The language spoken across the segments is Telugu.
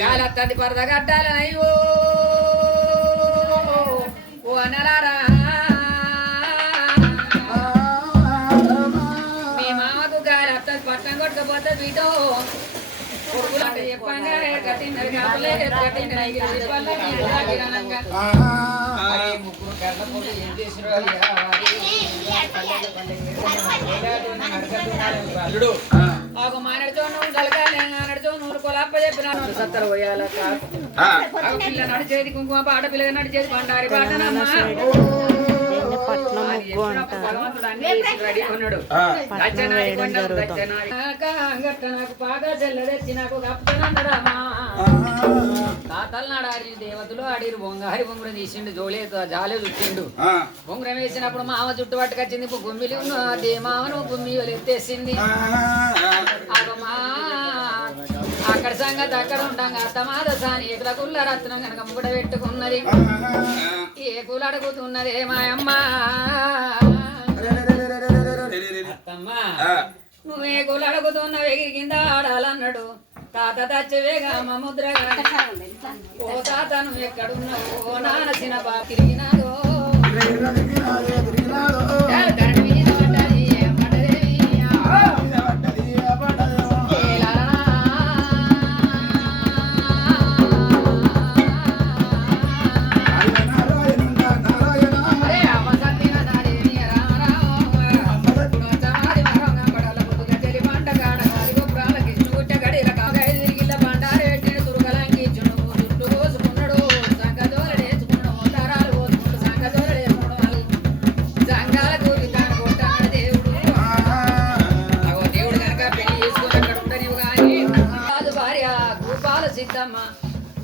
గాలత్తది పరద కట్టాలనయ్యో ఓ అనలారా మీ మామకు గాలత్తది పట్టం కొట్టుకపోతే వీటో చెప్పంగా కట్టింది ముగ్గురు కర్ణపోతే ఏం చేసినారు మానడితో నువ్వు కలగాలి నడిచో నూరు కొలప్ప చెప్పినాను సత్తరు పోయాల పిల్ల నడిచేది కుంకుమ పాట పిల్ల నడిచేది బండారి పాట రెడీ కొన్నాడు నాకు బాగా చెల్లదెచ్చి నాకు కప్పనన్నాడమ్మా తాతలు నాడారి దేవతలు ఆడిరు బొంగారి బొంగురం తీసిండు జోలే జాలే చుట్టిండు బొంగురం వేసినప్పుడు మామ చుట్టు పట్టుకొచ్చింది గుమ్మిలి ఉన్నది మామను గుమ్మి ఎత్తేసింది అక్కడ సంగతి అక్కడ ఉంటాం అత్తమాద సాని ఏకుల కుల్ల రత్నం కనుక ముగడ పెట్టుకున్నది ఏ కూల అడుగుతున్నది మాయమ్మ అత్తమ్మా నువ్వే కూల అడుగుతున్నావు ఎగిరి కింద ఆడాలన్నాడు తాత తచ్చవేగా మా ముద్రగా ఓ తాత నువ్వు ఎక్కడున్నావు ఓ నాన్న చిన్నపా తిరిగినాదో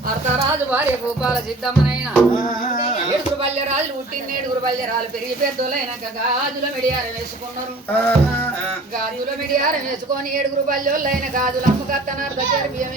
అర్ధరాజు భార్య గోపాల సిద్ధమ్మనైనా ఏడుగురు బల్యరాజులు పుట్టిన ఏడుగురు బల్యరాజులు పెరిగి పెద్దోళ్ళైనాక గాజుల మిడియారం వేసుకున్నారు గాజుల మిడియారం వేసుకొని ఏడుగురు బల్యోళ్ళైన గాజులు అమ్మకత్తనారు దగ్గర బియ్యం